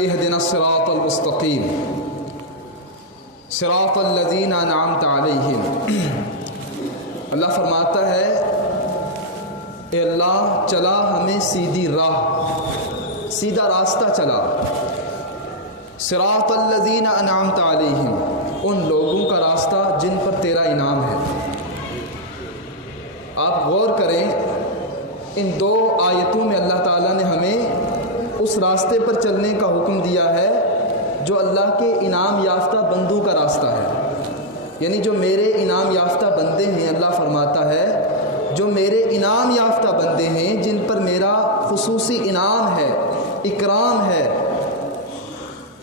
اهدنا الصراط المستقیم صراط الذین انعمت علیہم۔ اللہ فرماتا ہے اے اللہ چلا ہمیں سیدھی راہ، سیدھا راستہ چلا۔ صراط الذین انعمت علیہم، ان لوگوں کا راستہ جن پر تیرا انعام ہے۔ آپ غور کریں، ان دو آیتوں میں اللہ تعالیٰ نے ہمیں اس راستے پر چلنے کا حکم دیا ہے جو اللہ کے انعام یافتہ بندوں کا راستہ ہے، یعنی جو میرے انعام یافتہ بندے ہیں۔ اللہ فرماتا ہے جو میرے انعام یافتہ بندے ہیں، جن پر میرا خصوصی انعام ہے، اکرام ہے،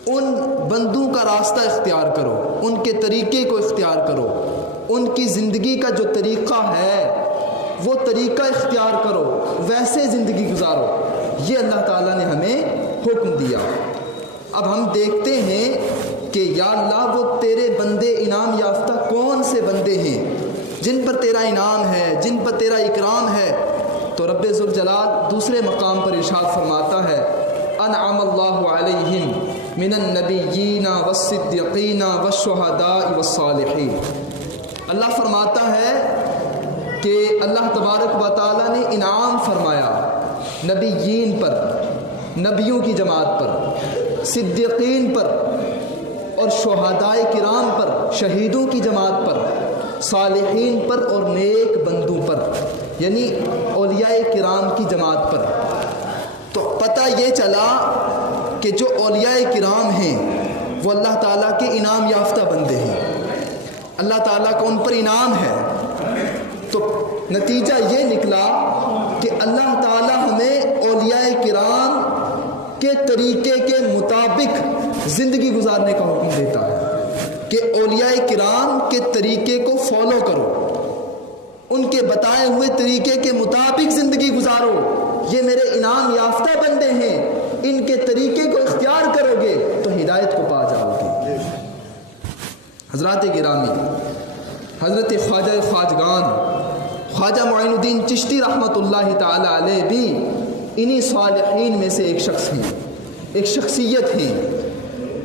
ان بندوں کا راستہ اختیار کرو، ان کے طریقے کو اختیار کرو، ان کی زندگی کا جو طریقہ ہے وہ طریقہ اختیار کرو، ویسے زندگی گزارو۔ یہ اللہ تعالیٰ نے ہمیں حکم دیا۔ اب ہم دیکھتے ہیں کہ یا اللہ وہ تیرے بندے انعام یافتہ کون سے بندے ہیں جن پر تیرا انعام ہے، جن پر تیرا اکرام ہے۔ تو رب ذوالجلال دوسرے مقام پر ارشاد فرماتا ہے انعم اللہ علیہم من النبیین والصدیقین والشہداء والصالحین۔ اللہ فرماتا ہے کہ اللہ تبارک و تعالیٰ نے انعام فرمایا نبیین پر، نبیوں کی جماعت پر، صدیقین پر، اور شہدائے کرام پر، شہیدوں کی جماعت پر، صالحین پر اور نیک بندوں پر، یعنی اولیاء کرام کی جماعت پر۔ تو پتہ یہ چلا کہ جو اولیاء کرام ہیں وہ اللہ تعالیٰ کے انعام یافتہ بندے ہیں، اللہ تعالیٰ کا ان پر انعام ہے۔ تو نتیجہ یہ نکلا کہ اللہ تعالیٰ ہمیں اولیاء کرام کے طریقے کے مطابق زندگی گزارنے کا حکم دیتا ہے کہ اولیاء کرام کے طریقے کو فالو کرو، ان کے بتائے ہوئے طریقے کے مطابق زندگی گزارو۔ یہ میرے انعام یافتہ بندے ہیں، ان کے طریقے کو اختیار کرو گے تو ہدایت کو پا جاؤ گے۔ حضرات گرامی، حضرت خواجہ خواجگان خواجہ معین الدین چشتی رحمۃ اللہ تعالی علیہ بھی انہی صالحین میں سے ایک شخص ہیں، ایک شخصیت ہیں۔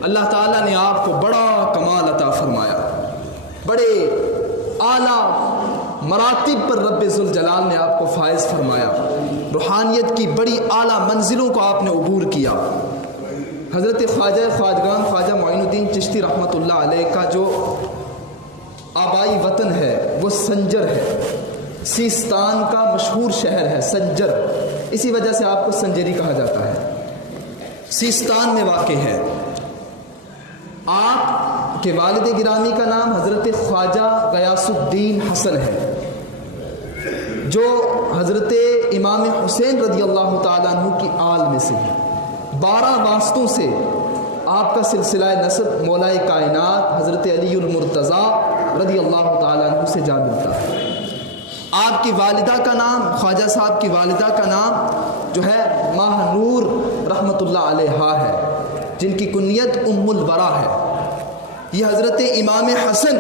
اللہ تعالیٰ نے آپ کو بڑا کمال عطا فرمایا، بڑے اعلیٰ مراتب پر رب ذوالجلال نے آپ کو فائز فرمایا، روحانیت کی بڑی اعلیٰ منزلوں کو آپ نے عبور کیا۔ حضرت خواجہ خواجگان خواجہ معین الدین چشتی رحمۃ اللہ علیہ کا جو آبائی وطن ہے وہ سنجر ہے، سیستان کا مشہور شہر ہے سنجر، اسی وجہ سے آپ کو سنجری کہا جاتا ہے، سیستان میں واقع ہے۔ آپ کے والد گرامی کا نام حضرت خواجہ غیاث الدین حسن ہے، جو حضرت امام حسین رضی اللہ تعالیٰ عنہ کی آل میں سے ہیں۔ 12 واسطوں سے آپ کا سلسلہ نسب مولا کائنات حضرت علی المرتضیٰ رضی اللہ تعالیٰ عنہ سے جا ملتا ہے۔ آپ کی والدہ کا نام، خواجہ صاحب کی والدہ کا نام جو ہے ماہ نور رحمۃ اللہ علیہ ہے، جن کی کنیت ام الورا ہے۔ یہ حضرت امام حسن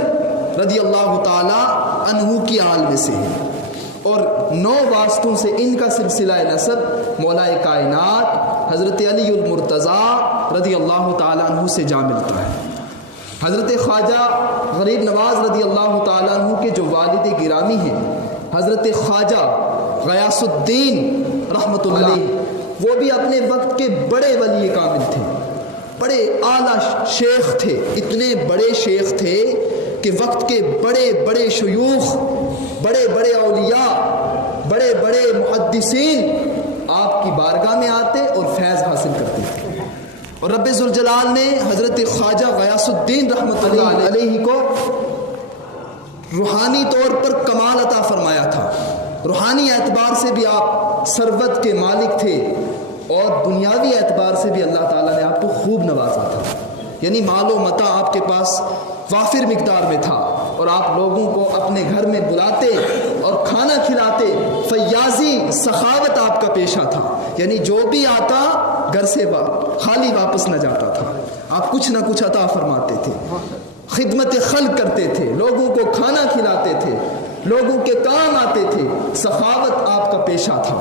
رضی اللہ تعالی عنہ کی آل میں سے ہیں، اور 9 واسطوں سے ان کا سلسلہ نسب مولا کائنات حضرت علی المرتضیٰ رضی اللہ تعالی عنہ سے جا ملتا ہے۔ حضرت خواجہ غریب نواز رضی اللہ تعالی عنہ کے جو والد گرامی ہیں حضرت خواجہ غیاث الدین رحمۃ اللہ علیہ، وہ بھی اپنے وقت کے بڑے ولی کامل تھے، بڑے اعلیٰ شیخ تھے، اتنے بڑے شیخ تھے کہ وقت کے بڑے بڑے شیوخ، بڑے بڑے اولیاء، بڑے بڑے محدثین آپ کی بارگاہ میں آتے اور فیض حاصل کرتے تھے۔ اور رب ذوالجلال نے حضرت خواجہ غیاث الدین رحمۃ اللہ علیہ کو روحانی طور پر کمال عطا فرمایا تھا، روحانی اعتبار سے بھی آپ ثروت کے مالک تھے، اور دنیاوی اعتبار سے بھی اللہ تعالیٰ نے آپ کو خوب نوازا تھا، یعنی مال و متاع آپ کے پاس وافر مقدار میں تھا، اور آپ لوگوں کو اپنے گھر میں بلاتے اور کھانا کھلاتے، فیاضی سخاوت آپ کا پیشہ تھا، یعنی جو بھی آتا گھر سے خالی واپس نہ جاتا تھا، آپ کچھ نہ کچھ عطا فرماتے تھے، خدمت خلق کرتے تھے، لوگوں کو کھانا کھلاتے تھے، لوگوں کے کام آتے تھے، سخاوت آپ کا پیشہ تھا۔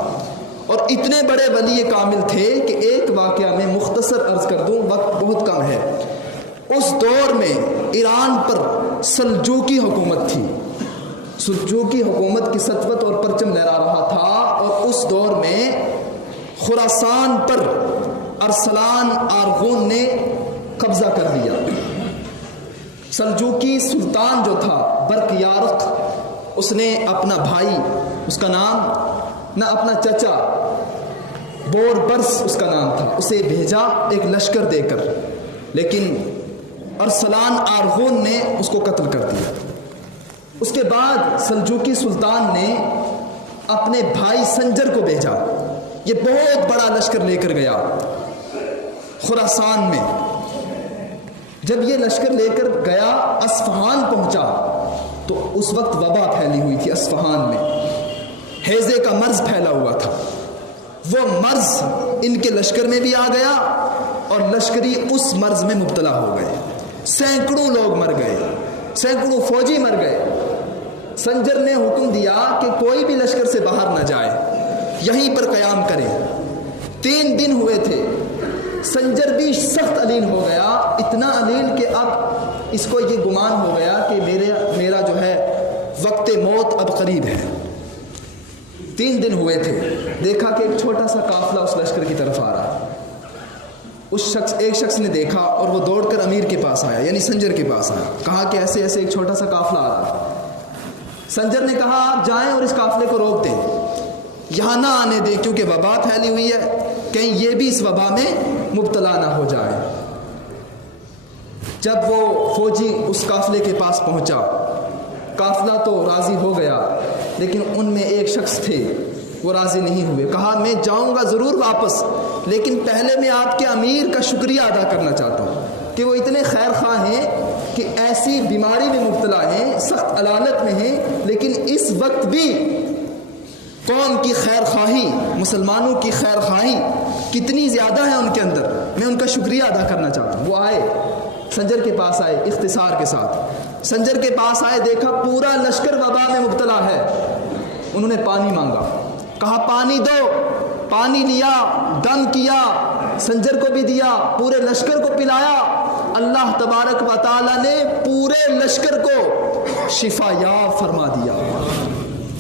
اور اتنے بڑے ولی کامل تھے کہ ایک واقعہ میں مختصر عرض کر دوں، اس دور میں ایران پر سلجوقی حکومت تھی، سلجوقی حکومت کی سطوت اور پرچم لہرا رہا تھا، اور اس دور میں خراسان پر ارسلان آرغون نے قبضہ کر لیا۔ سلجوقی سلطان جو تھا برقیارق، اس نے اپنا بھائی، اس کا نام نہ اپنا چچا بوربرس اس کا نام تھا، اسے بھیجا ایک لشکر دے کر، لیکن ارسلان آرغون نے اس کو قتل کر دیا۔ اس کے بعد سلجوقی سلطان نے اپنے بھائی سنجر کو بھیجا، یہ بہت بڑا لشکر لے کر گیا خراسان میں۔ جب یہ لشکر لے کر گیا اصفہان پہنچا تو اس وقت وبا پھیلی ہوئی تھی اصفہان میں، ہیضے کا مرض پھیلا ہوا تھا۔ وہ مرض ان کے لشکر میں بھی آ گیا اور لشکری اس مرض میں مبتلا ہو گئے، سینکڑوں لوگ مر گئے، سینکڑوں فوجی مر گئے۔ سنجر نے حکم دیا کہ کوئی بھی لشکر سے باہر نہ جائے، یہیں پر قیام کرے۔ 3 دن ہوئے تھے، سنجر بھی سخت علیل ہو گیا، اتنا علیل کہ اب اس کو یہ گمان ہو گیا کہ میرا جو ہے وقت موت اب قریب ہے۔ 3 دن ہوئے تھے، دیکھا کہ ایک چھوٹا سا قافلہ اس لشکر کی طرف آ رہا ہے۔ ایک شخص نے دیکھا اور وہ دوڑ کر امیر کے پاس آیا، یعنی سنجر کے پاس آیا، کہا کہ ایسے ایسے ایک چھوٹا سا قافلہ آ رہا ہے۔ سنجر نے کہا آپ جائیں اور اس قافلے کو روک دیں، یہاں نہ آنے دیں، کیونکہ وبا پھیلی ہوئی ہے، کہیں یہ بھی اس وبا میں مبتلا نہ ہو جائے۔ جب وہ فوجی اس قافلے کے پاس پہنچا، قافلہ تو راضی ہو گیا، لیکن ان میں ایک شخص تھے وہ راضی نہیں ہوئے۔ کہا میں جاؤں گا ضرور واپس، لیکن پہلے میں آپ کے امیر کا شکریہ ادا کرنا چاہتا ہوں کہ وہ اتنے خیر خواہ ہیں کہ ایسی بیماری میں مبتلا ہیں، سخت علالت میں ہیں، لیکن اس وقت بھی قوم کی خیر خواہی، مسلمانوں کی خیر خواہی کتنی زیادہ ہے ان کے اندر، میں ان کا شکریہ ادا کرنا چاہتا ہوں۔ وہ آئے، سنجر کے پاس آئے، اختصار کے ساتھ سنجر کے پاس آئے، دیکھا پورا لشکر وبا میں مبتلا ہے۔ انہوں نے پانی مانگا، کہا پانی دو، پانی لیا، دم کیا، سنجر کو بھی دیا، پورے لشکر کو پلایا۔ اللہ تبارک و تعالی نے پورے لشکر کو شفا یاب فرما دیا۔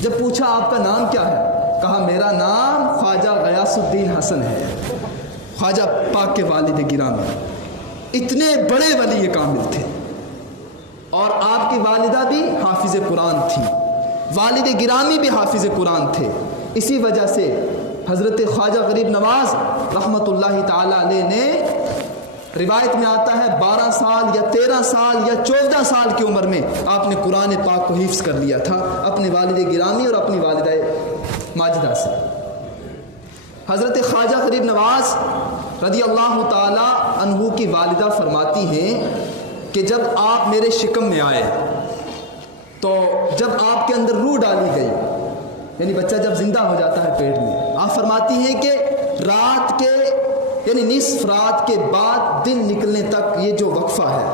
جب پوچھا آپ کا نام کیا ہے، کہا میرا نام خواجہ غیاث الدین حسن ہے، خواجہ پاک کے والد گرامی، اتنے بڑے ولی کامل تھے، اور آپ کی والدہ بھی حافظ قرآن تھی، والد گرامی بھی حافظ قرآن تھے۔ اسی وجہ سے حضرت خواجہ غریب نواز رحمۃ اللہ تعالی علیہ نے، روایت میں آتا ہے 12 سال یا 13 سال یا 14 سال کی عمر میں آپ نے قرآن پاک کو حفظ کر لیا تھا اپنے والد گرامی اور اپنی والدہ ماجدہ سے۔ حضرت خواجہ غریب نواز رضی اللہ تعالی عنہ کی والدہ فرماتی ہیں کہ جب آپ میرے شکم میں آئے تو جب آپ کے اندر روح ڈالی گئی، یعنی بچہ جب زندہ ہو جاتا ہے پیٹ میں، آپ فرماتی ہیں کہ رات کے یعنی نصف رات کے بعد دن نکلنے تک یہ جو وقفہ ہے،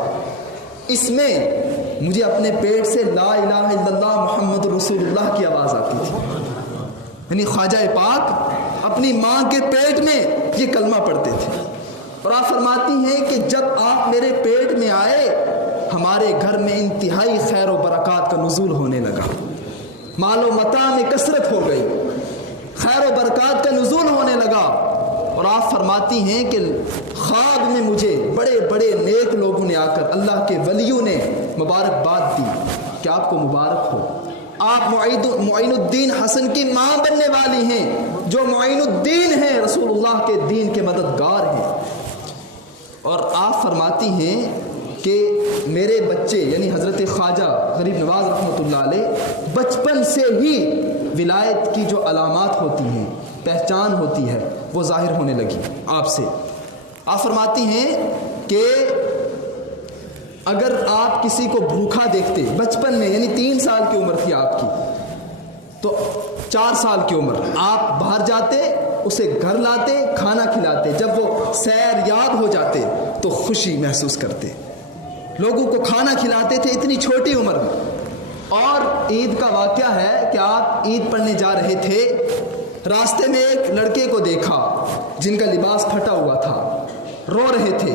اس میں مجھے اپنے پیٹ سے لا الہ الا اللہ محمد رسول اللہ کی آواز آتی تھی، یعنی خواجہ پاک اپنی ماں کے پیٹ میں یہ کلمہ پڑھتے تھے۔ اور آپ فرماتی ہیں کہ جب آپ میرے پیٹ میں آئے، ہمارے گھر میں انتہائی خیر و برکات کا نزول ہونے لگا، مال و متاع میں کثرت ہو گئی، خیر و برکات کا نزول ہونے لگا۔ اور آپ فرماتی ہیں کہ خواب میں مجھے بڑے بڑے نیک لوگوں نے آ کر، اللہ کے ولیوں نے مبارکباد دی کہ آپ کو مبارک ہو، آپ معین الدین حسن کی ماں بننے والی ہیں، جو معین الدین ہیں، رسول اللہ کے دین کے مددگار ہیں۔ اور آپ فرماتی ہیں کہ میرے بچے یعنی حضرت خواجہ غریب نواز رحمۃ اللہ علیہ بچپن سے ہی ولایت کی جو علامات ہوتی ہیں، پہچان ہوتی ہے، وہ ظاہر ہونے لگی آپ سے۔ آپ فرماتی ہیں کہ اگر آپ کسی کو بھوکا دیکھتے بچپن میں، یعنی 3 سال کی عمر تھی آپ کی، تو 4 سال کی عمر آپ باہر جاتے، اسے گھر لاتے، کھانا کھلاتے، جب وہ سیر یاب ہو جاتے تو خوشی محسوس کرتے، لوگوں کو کھانا کھلاتے تھے اتنی چھوٹی عمر میں۔ اور عید کا واقعہ ہے کہ آپ عید پڑھنے جا رہے تھے، راستے میں ایک لڑکے کو دیکھا جن کا لباس پھٹا ہوا تھا، رو رہے تھے۔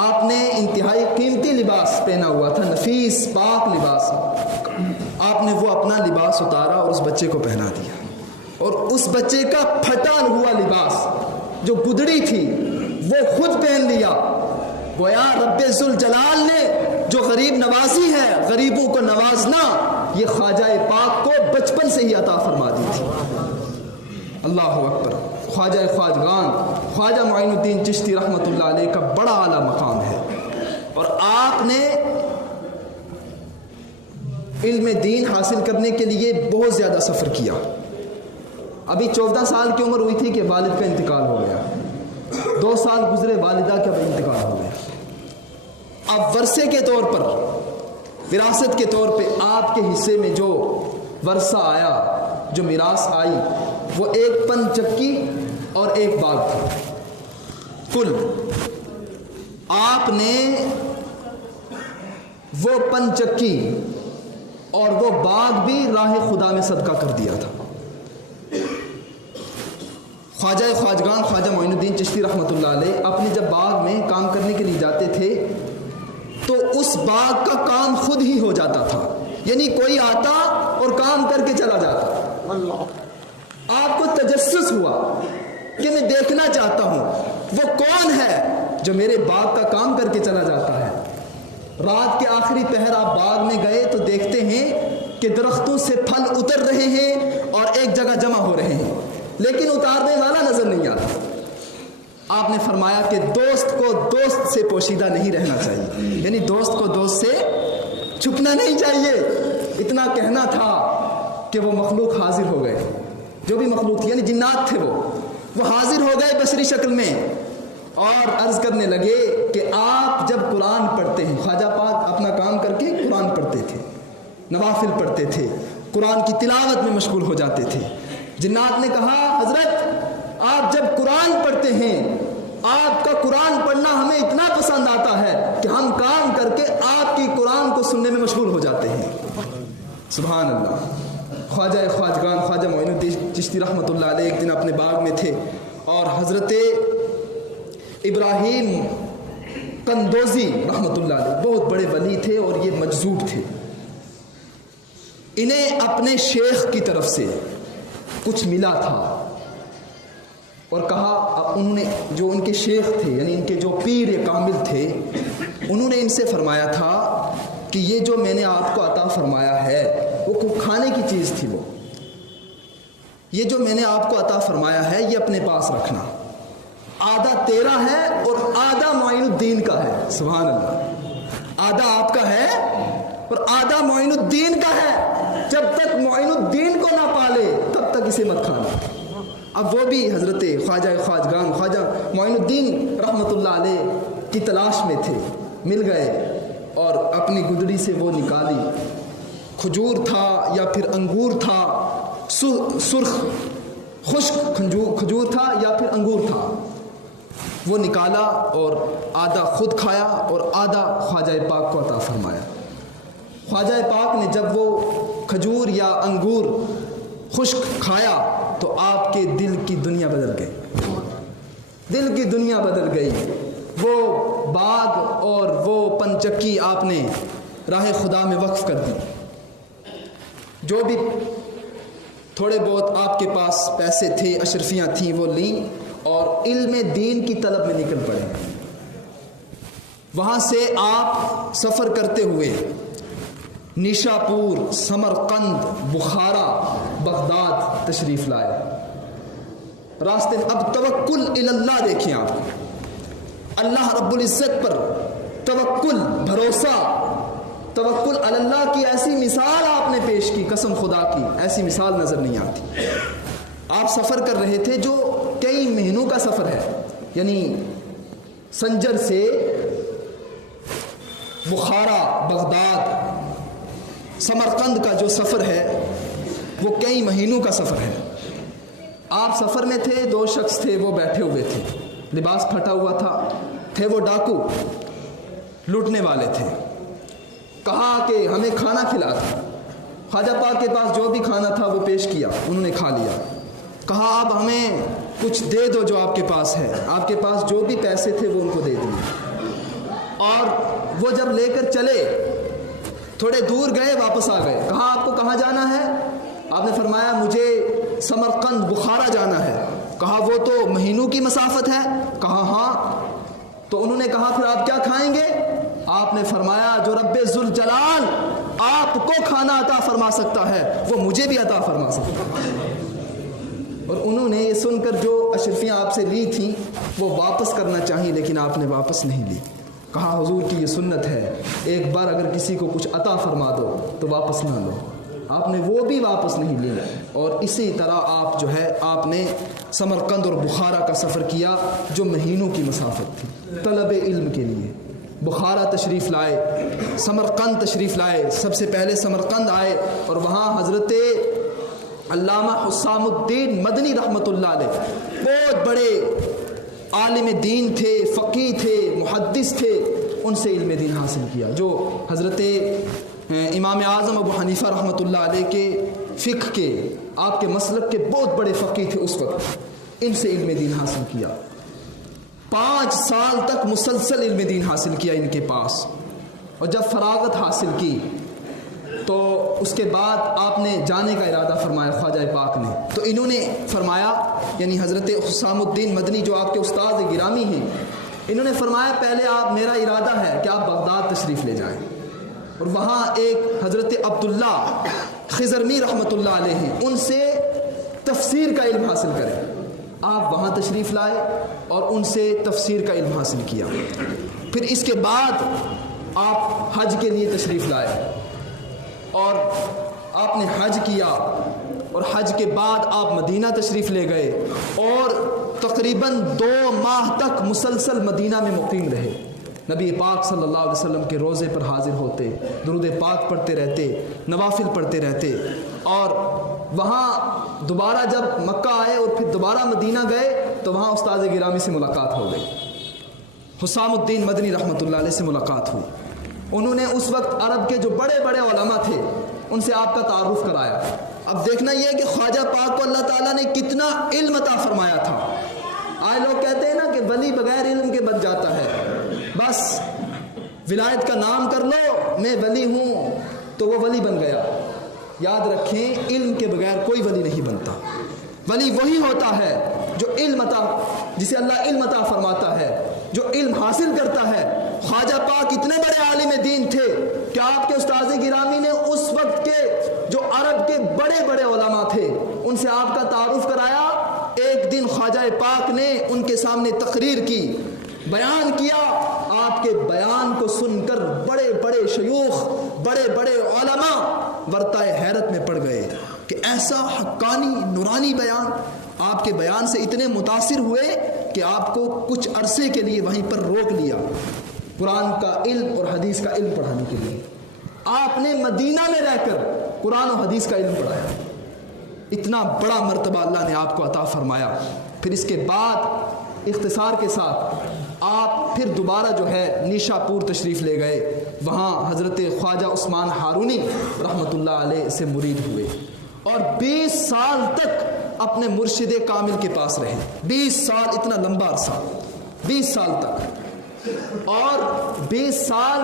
آپ نے انتہائی قیمتی لباس پہنا ہوا تھا، نفیس پاک لباس، آپ نے وہ اپنا لباس اتارا اور اس بچے کو پہنا دیا، اور اس بچے کا پھٹا ہوا لباس جو گدڑی تھی وہ خود پہن لیا۔ گویا رب ذوالجلال نے جو غریب نوازی ہے، غریبوں کو نوازنا، یہ خواجہ پاک کو بچپن سے ہی عطا فرما دی تھی۔ اللہ اکبر۔ خواجہ خواجگان خواجہ معین الدین چشتی رحمۃ اللہ علیہ کا بڑا اعلیٰ مقام ہے، اور آپ نے علم دین حاصل کرنے کے لیے بہت زیادہ سفر کیا۔ ابھی 14 سال کی عمر ہوئی تھی کہ والد کا انتقال ہو گیا، 2 سال گزرے والدہ کا بھی انتقال ہو گیا۔ اب ورثے کے طور پر، وراثت کے طور پہ آپ کے حصے میں جو ورثہ آیا، جو میراث آئی، وہ ایک پن چکی اور ایک باغ تھا۔ کل آپ نے وہ پن چکی اور وہ باغ بھی راہ خدا میں صدقہ کر دیا تھا۔ خواجہ خواجگان خواجہ معین الدین چشتی رحمۃ اللہ علیہ اپنے جب باغ میں کام کرنے کے لیے جاتے تھے تو اس باغ کا کام خود ہی ہو جاتا تھا، یعنی کوئی آتا اور کام کر کے چلا جاتا۔ آپ کو تجسس ہوا کہ میں دیکھنا چاہتا ہوں وہ کون ہے جو میرے باغ کا کام کر کے چلا جاتا ہے۔ رات کے آخری پہر آپ باغ میں گئے تو دیکھتے ہیں کہ درختوں سے پھل اتر رہے ہیں اور ایک جگہ جمع ہو رہے ہیں، لیکن اتارنے والا نظر نہیں آتا۔ آپ نے فرمایا کہ دوست کو دوست سے پوشیدہ نہیں رہنا چاہیے، یعنی دوست کو دوست سے چھپنا نہیں چاہیے۔ اتنا کہنا تھا کہ وہ مخلوق حاضر ہو گئے، جو بھی مخلوق تھی، یعنی جنات تھے، وہ حاضر ہو گئے بشری شکل میں، اور عرض کرنے لگے کہ آپ جب قرآن پڑھتے ہیں، خواجہ پاک اپنا کام کر کے قرآن پڑھتے تھے، نوافل پڑھتے تھے، قرآن کی تلاوت میں مشغول ہو جاتے تھے۔ جنات نے کہا حضرت آپ جب قرآن پڑھتے ہیں، آپ کا قرآن پڑھنا ہمیں اتنا پسند آتا ہے کہ ہم کام کر کے آپ کی قرآن کو سننے میں مشغول ہو جاتے ہیں۔ سبحان اللہ۔ خواجہ خواجگان خواجہ معین الدین چشتی رحمۃ اللہ علیہ ایک دن اپنے باغ میں تھے، اور حضرت ابراہیم قندوزی رحمۃ اللہ علیہ بہت بڑے ولی تھے اور یہ مجذوب تھے۔ انہیں اپنے شیخ کی طرف سے کچھ ملا تھا، اور کہا، انہوں نے جو ان کے شیخ تھے، یعنی ان کے جو پیر کامل تھے، انہوں نے ان سے فرمایا تھا کہ یہ جو میں نے آپ کو عطا فرمایا ہے وہ کھانے کی چیز تھی، وہ یہ جو میں نے آپ کو عطا فرمایا ہے یہ اپنے پاس رکھنا، آدھا تیرا ہے اور آدھا معین الدین کا ہے۔ سبحان اللہ۔ آدھا آپ کا ہے اور آدھا معین الدین کا ہے، جب تک معین الدین کو نہ پالے تب تک اسے مت کھانا۔ اب وہ بھی حضرت خواجہ خواجگان خواجہ معین الدین رحمۃ اللہ علیہ کی تلاش میں تھے، مل گئے اور اپنی گدڑی سے وہ نکالی، کھجور تھا یا پھر انگور تھا، سرخ خشک کھجور تھا یا پھر انگور تھا، وہ نکالا اور آدھا خود کھایا اور آدھا خواجہ پاک کو عطا فرمایا۔ خواجہ پاک نے جب وہ کھجور یا انگور خشک کھایا تو آپ کے دل کی دنیا بدل گئی، دل کی دنیا بدل گئی۔ وہ باغ اور وہ پنچکی آپ نے راہ خدا میں وقف کر دی، جو بھی تھوڑے بہت آپ کے پاس پیسے تھے، اشرفیاں تھیں، وہ لیں اور علم دین کی طلب میں نکل پڑے۔ وہاں سے آپ سفر کرتے ہوئے نیشاپور، سمرقند، بخارا، بغداد تشریف لائے۔ راستے اب توکل اللہ دیکھیں آپ، اللہ رب العزت پر توکل، بھروسہ، توکل اللہ کی ایسی مثال آپ نے پیش کی، قسم خدا کی ایسی مثال نظر نہیں آتی۔ آپ سفر کر رہے تھے جو کئی مہینوں کا سفر ہے، یعنی سنجر سے بخارا، بغداد، سمرقند کا جو سفر ہے وہ کئی مہینوں کا سفر ہے۔ آپ سفر میں تھے، 2 شخص تھے، وہ بیٹھے ہوئے تھے، لباس پھٹا ہوا تھا، تھے وہ ڈاکو، لوٹنے والے تھے۔ کہا کہ ہمیں کھانا کھلا دو۔ خواجہ پاک کے پاس جو بھی کھانا تھا وہ پیش کیا، انہوں نے کھا لیا۔ کہا اب ہمیں کچھ دے دو جو آپ کے پاس ہے۔ آپ کے پاس جو بھی پیسے تھے وہ ان کو دے دیے۔ اور وہ جب لے کر چلے تھوڑے دور گئے واپس آ گئے. کہا آپ کو کہاں جانا ہے؟ آپ نے فرمایا مجھے سمرقند بخارا جانا ہے. کہا وہ تو مہینوں کی مسافت ہے. کہا ہاں. تو انہوں نے کہا پھر آپ کیا کھائیں گے؟ آپ نے فرمایا جو رب ذوالجلال آپ کو کھانا عطا فرما سکتا ہے وہ مجھے بھی عطا فرما سکتا ہے. اور انہوں نے یہ سن کر جو اشرفیاں آپ سے لی تھیں وہ واپس کرنا چاہیے لیکن آپ نے واپس نہیں لی. کہا حضور کی یہ سنت ہے ایک بار اگر کسی کو کچھ عطا فرما دو تو واپس نہ لو. آپ نے وہ بھی واپس نہیں لی. اور اسی طرح آپ جو ہے آپ نے سمرقند اور بخارا کا سفر کیا جو مہینوں کی مسافت تھی طلب علم کے لیے. بخارا تشریف لائے, سمرقند تشریف لائے. سب سے پہلے سمرقند آئے اور وہاں حضرت علامہ حسام الدین مدنی رحمۃ اللہ علیہ بہت بڑے عالم دین تھے, فقیہ تھے, محدث تھے. ان سے علم دین حاصل کیا جو حضرت امام اعظم ابو حنیفہ رحمۃ اللہ علیہ کے فقہ کے آپ کے مسلک کے بہت بڑے فقیہ تھے اس وقت. ان سے علم دین حاصل کیا. 5 سال تک مسلسل علم دین حاصل کیا ان کے پاس. اور جب فراغت حاصل کی تو اس کے بعد آپ نے جانے کا ارادہ فرمایا خواجہ پاک نے. تو انہوں نے فرمایا یعنی حضرت حسام الدین مدنی جو آپ کے استاد گرامی ہیں انہوں نے فرمایا پہلے آپ میرا ارادہ ہے کہ آپ بغداد تشریف لے جائیں اور وہاں ایک حضرت عبداللہ خضرمی رحمۃ اللہ علیہ ہیں ان سے تفسیر کا علم حاصل کریں. آپ وہاں تشریف لائے اور ان سے تفسیر کا علم حاصل کیا. پھر اس کے بعد آپ حج کے لیے تشریف لائے اور آپ نے حج کیا اور حج کے بعد آپ مدینہ تشریف لے گئے اور تقریباً 2 ماہ تک مسلسل مدینہ میں مقیم رہے. نبی پاک صلی اللہ علیہ وسلم کے روزے پر حاضر ہوتے, درود پاک پڑھتے رہتے, نوافل پڑھتے رہتے. اور وہاں دوبارہ جب مکہ آئے اور پھر دوبارہ مدینہ گئے تو وہاں استاد گرامی سے ملاقات ہو گئی. حسام الدین مدنی رحمۃ اللہ علیہ سے ملاقات ہوئی. انہوں نے اس وقت عرب کے جو بڑے بڑے علماء تھے ان سے آپ کا تعارف کرایا. اب دیکھنا یہ کہ خواجہ پاک کو اللہ تعالیٰ نے کتنا علم عطا فرمایا تھا. آج لوگ کہتے ہیں نا کہ ولی بغیر علم کے بن جاتا ہے. بس ولایت کا نام کر لو میں ولی ہوں تو وہ ولی بن گیا. یاد رکھیں علم کے بغیر کوئی ولی نہیں بنتا. ولی وہی ہوتا ہے جو علم عطا جسے اللہ علم عطا فرماتا ہے, جو علم حاصل کرتا ہے. خواجہ پاک اتنے بڑے عالم دین تھے کہ آپ کے استاذ گرامی نے اس وقت کے جو عرب کے بڑے بڑے علماء تھے ان سے آپ کا تعارف کرایا. ایک دن خواجہ پاک نے ان کے سامنے تقریر کی, بیان کیا. آپ کے بیان کو سن کر بڑے بڑے شیوخ, بڑے بڑے علماء ورطۂ حیرت میں پڑ گئے کہ ایسا حقانی نورانی بیان. آپ کے بیان سے اتنے متاثر ہوئے کہ آپ کو کچھ عرصے کے لیے وہیں پر روک لیا قرآن کا علم اور حدیث کا علم پڑھانے کے لیے. آپ نے مدینہ میں رہ کر قرآن و حدیث کا علم پڑھایا. اتنا بڑا مرتبہ اللہ نے آپ کو عطا فرمایا. پھر اس کے بعد اختصار کے ساتھ آپ پھر دوبارہ جو ہے نیشا پور تشریف لے گئے. وہاں حضرت خواجہ عثمان ہارونی رحمۃ اللہ علیہ سے مرید ہوئے اور 20 سال تک اپنے مرشد کامل کے پاس رہے. 20 سال, اتنا لمبا عرصہ, 20 سال تک. اور 20 سال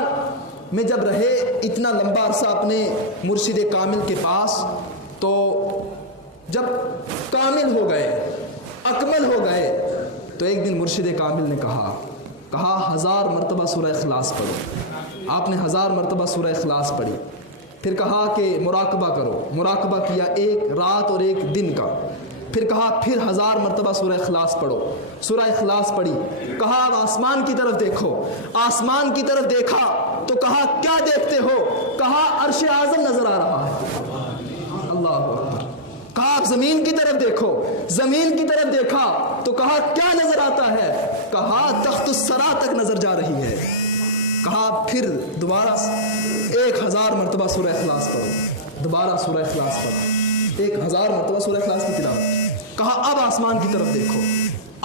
میں جب رہے اتنا لمبا عرصہ اپنے مرشد کامل کے پاس, تو جب کامل ہو گئے, اکمل ہو گئے, تو ایک دن مرشد کامل نے کہا 1000 مرتبہ سورہ اخلاص پڑھو. آپ نے 1000 مرتبہ سورہ اخلاص پڑھی. پھر کہا کہ مراقبہ کرو. مراقبہ کیا ایک رات اور ایک دن کا. پھر کہا پھر 1000 مرتبہ سورہ اخلاص پڑھو. سورہ اخلاص پڑھی. کہا اب آسمان کی طرف دیکھو. آسمان کی طرف دیکھا تو کہا کیا دیکھتے ہو؟ کہا عرش اعظم نظر آ رہا ہے. اللہ اکبر. کہا آپ زمین کی طرف دیکھو. زمین کی طرف دیکھا تو کہا کیا نظر آتا ہے؟ کہا تخت الثری تک نظر جا رہی ہے. کہا پھر دوبارہ 1000 مرتبہ سورہ اخلاص پڑھو. دوبارہ سورہ اخلاص پڑھو. 1000 مرتبہ سورہ اخلاص کی تلاوت. کہا اب آسمان کی طرف دیکھو.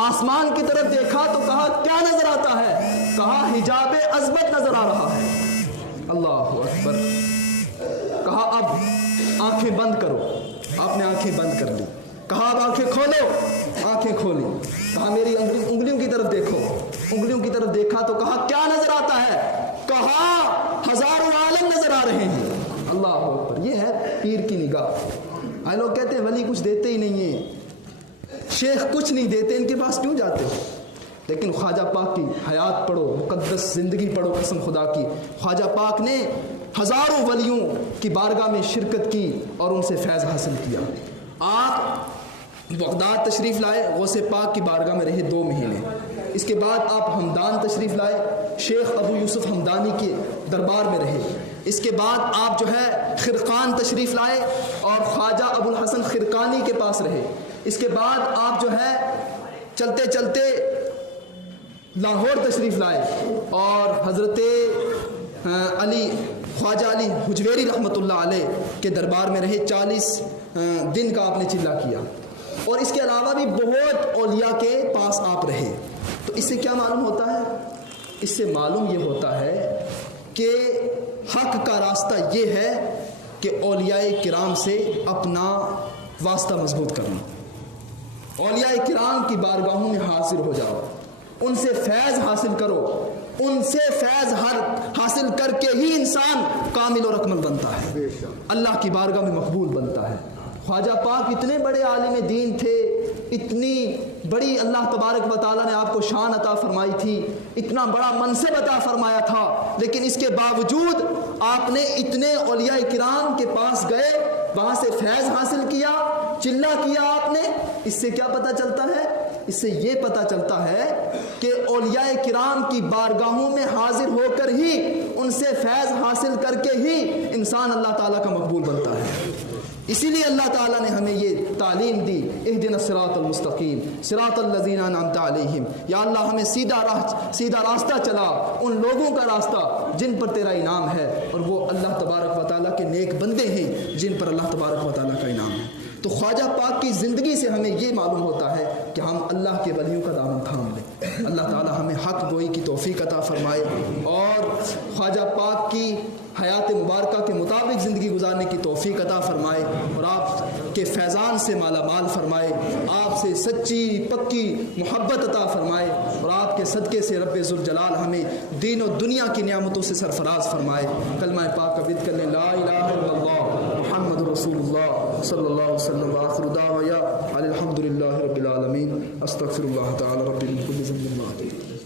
آسمان کی طرف دیکھا تو کہا کیا نظر آتا ہے؟ کہا حجاب عظمت نظر آ رہا ہے. اللہ اکبر. کہا اب آنکھیں بند کرو. آپ نے آنکھیں بند کر لی. کہا اب آنکھیں کھولو. آنکھیں کھولی. کہا میری انگلیوں کی طرف دیکھو. انگلیوں کی طرف دیکھا تو کہا کیا نظر آتا ہے؟ جا رہے ہیں۔ اللہ اکبر، یہ ہے پیر کی نگاہ۔ آئے لوگ کہتے ہیں ولی کچھ دیتے ہی نہیں ہیں، شیخ کچھ نہیں دیتے، ان کے پاس کیوں جاتے ہو؟ لیکن خواجہ پاک کی حیات پڑھو، مقدس زندگی پڑھو، قسم خدا کی، خواجہ پاک نے ہزاروں ولیوں کی بارگاہ میں شرکت کی اور ان سے فیض حاصل کیا۔ آپ بغداد تشریف لائے، غوث پاک کی بارگاہ میں رہے 2 مہینے۔ اس کے بعد آپ ہمدان تشریف لائے، شیخ ابو یوسف ہمدانی کے دربار میں رہے۔ اس کے بعد آپ جو ہے خرقان تشریف لائے اور خواجہ ابو الحسن خرقانی کے پاس رہے۔ اس کے بعد آپ جو ہے چلتے چلتے لاہور تشریف لائے اور حضرت علی خواجہ علی حجویری رحمۃ اللہ علیہ کے دربار میں رہے۔ 40 دن کا آپ نے چلہ کیا، اور اس کے علاوہ بھی بہت اولیاء کے پاس آپ رہے۔ تو اس سے کیا معلوم ہوتا ہے؟ اس سے معلوم یہ ہوتا ہے کہ حق کا راستہ یہ ہے کہ اولیاء کرام سے اپنا واسطہ مضبوط کرنا، اولیاء کرام کی بارگاہوں میں حاضر ہو جاؤ، ان سے فیض حاصل کرو، ان سے فیض حاصل کر کے ہی انسان کامل اور اکمل بنتا ہے، اللہ کی بارگاہ میں مقبول بنتا ہے۔ خواجہ پاک اتنے بڑے عالم دین تھے، اتنی بڑی اللہ تبارک و تعالیٰ نے آپ کو شان عطا فرمائی تھی، اتنا بڑا منصب عطا فرمایا تھا، لیکن اس کے باوجود آپ نے اتنے اولیاء کرام کے پاس گئے، وہاں سے فیض حاصل کیا، چلہ کیا آپ نے۔ اس سے کیا پتہ چلتا ہے؟ اس سے یہ پتہ چلتا ہے کہ اولیاء کرام کی بارگاہوں میں حاضر ہو کر ہی، ان سے فیض حاصل کر کے ہی انسان اللہ تعالیٰ کا مقبول بنتا ہے۔ اسی لیے اللہ تعالیٰ نے ہمیں یہ تعلیم دی، اہدنا الصراط المستقیم صراط الذین انعمت علیہم، یا اللہ ہمیں سیدھا راستہ چلا، ان لوگوں کا راستہ جن پر تیرا انعام ہے، اور وہ اللہ تبارک و تعالیٰ کے نیک بندے ہیں جن پر اللہ تبارک و تعالیٰ کا انعام ہے۔ تو خواجہ پاک کی زندگی سے ہمیں یہ معلوم ہوتا ہے کہ ہم اللہ کے ولیوں کا دامن تھام لیں۔ اللہ تعالیٰ ہمیں حق گوئی کی توفیق عطا فرمائے اور خواجہ پاک کی حیات مبارکہ کے مطابق زندگی گزارنے کی توفیق عطا فرمائے، اور آپ کے فیضان سے مالا مال فرمائے، آپ سے سچی پکی محبت عطا فرمائے، اور آپ کے صدقے سے رب ذوالجلال ہمیں دین و دنیا کی نعمتوں سے سرفراز فرمائے۔ کلمہ پاک کا بد کرنے لا الہ الا اللہ محمد رسول اللہ صلی اللہ علیہ وسلم، آخر دعوایا الحمد للہ رب العالمین، استغفر اللہ تعالی ربی من کل ذنب و خطیئۃ۔